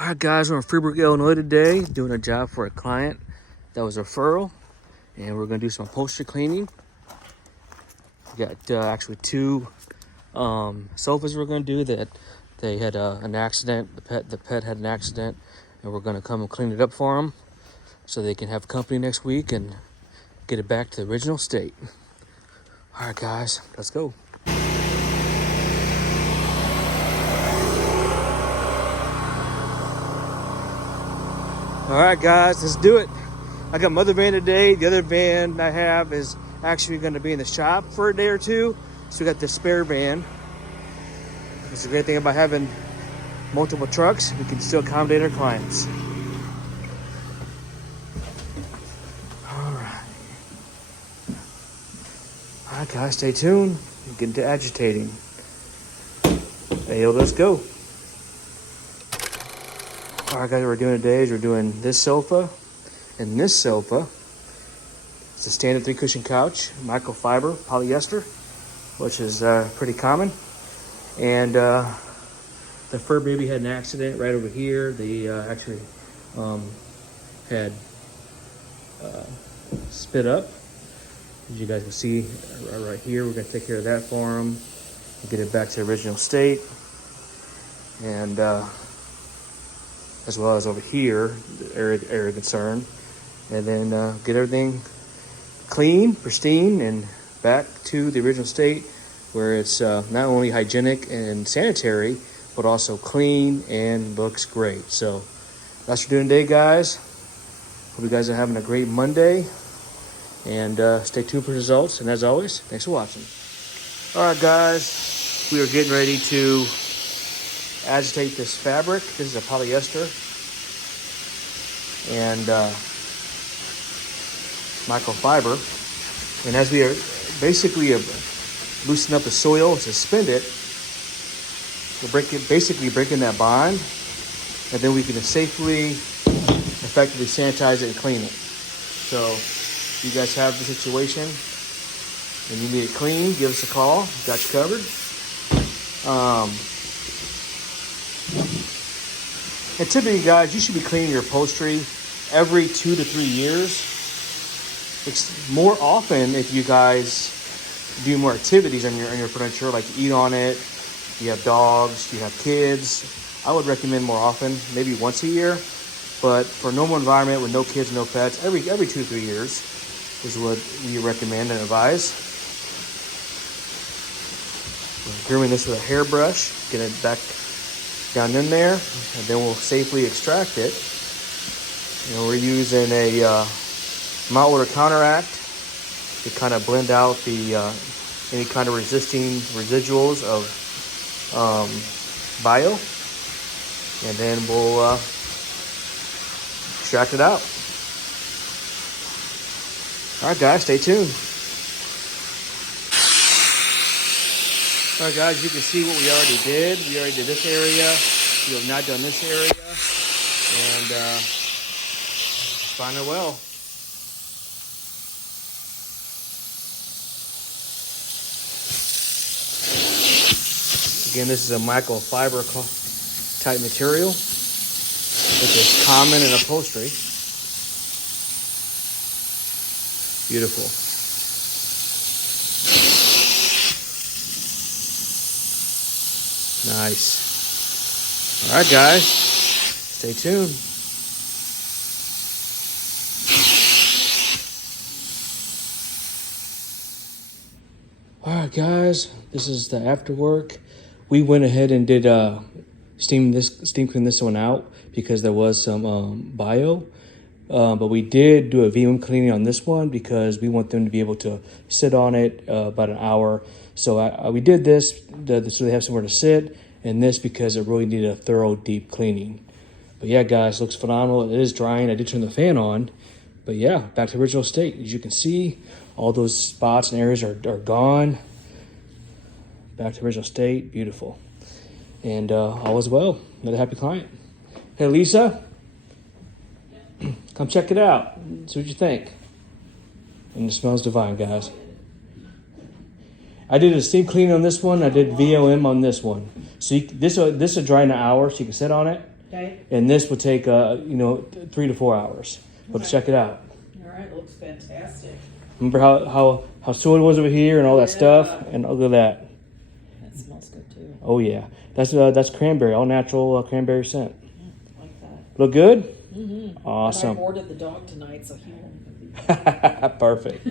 All right, guys, we're in Freeburg, Illinois today, doing a job for a client that was a referral, and we're going to do some upholstery cleaning. We got actually two sofas we're going to do that they had an accident. The pet had an accident, and we're going to come and clean it up for them so they can have company next week and get it back to the original state. All right, guys, let's go. All right, guys, let's do it. I got my other van today. The other van I have is actually going to be in the shop for a day or two. So we got this spare van. It's a great thing about having multiple trucks. We can still accommodate our clients. All right. All right, guys, stay tuned. We're getting to agitating. Hey, let's go. All right, guys, what we're doing today is we're doing this sofa and this sofa. It's a standard 3-cushion couch, microfiber, polyester, which is pretty common. And the fur baby had an accident right over here. They actually had spit up. As you guys can see right here, we're gonna take care of that for them, get it back to the original state. And as well as over here, the area concern, and then get everything clean, pristine, and back to the original state where it's not only hygienic and sanitary, but also clean and looks great. So that's what we're doing today, guys. Hope you guys are having a great Monday, and stay tuned for results. And as always, thanks for watching. All right, guys, we are getting ready to agitate this fabric. This is a polyester and microfiber. And as we are basically loosen up the soil, suspend it, we're basically breaking that bond, and then we can safely, effectively sanitize it and clean it. So if you guys have the situation and you need it clean, give us a call. We've got you covered. And typically, guys, you should be cleaning your upholstery every 2 to 3 years. It's more often if you guys do more activities on your furniture, like you eat on it, you have dogs, you have kids. I would recommend more often, maybe once a year. But for a normal environment with no kids, no pets, every 2 to 3 years is what we recommend and advise. We're grooming this with a hairbrush, get it back down in there, and then we'll safely extract it. And we're using a mild water counteract to kind of blend out the any kind of resisting residuals of bio, and then we'll extract it out. All right, guys, stay tuned. All right, guys, you can see what we already did. We already did this area. We have not done this area. And it's fine and well. Again, this is a microfiber type material, which is common in upholstery. Beautiful. Nice. All right, guys, stay tuned. All right, guys, this is the after work. We went ahead and did steam clean this one out because there was some bio. But we did do a VM cleaning on this one because we want them to be able to sit on it about an hour. So we did this so they have somewhere to sit, and this because it really needed a thorough, deep cleaning. But yeah, guys, looks phenomenal. It is drying. I did turn the fan on. But yeah, back to the original state. As you can see, all those spots and areas are gone. Back to the original state. Beautiful. And all is well. Another happy client. Hey, Lisa. Come check it out. See what you think. And it smells divine, guys. I did a steam clean on this one. I did VOM on this one. So this will dry in an hour, so you can sit on it. Okay. And this would take, 3 to 4 hours. Let's check it out. All right, looks fantastic. Remember how sore it was over here and all that stuff? And look at that. That smells good too. Oh yeah, that's cranberry, all natural cranberry scent. Like that. Look good? Mm-hmm. Awesome. And I boarded the dog tonight, so he won't even be. Perfect.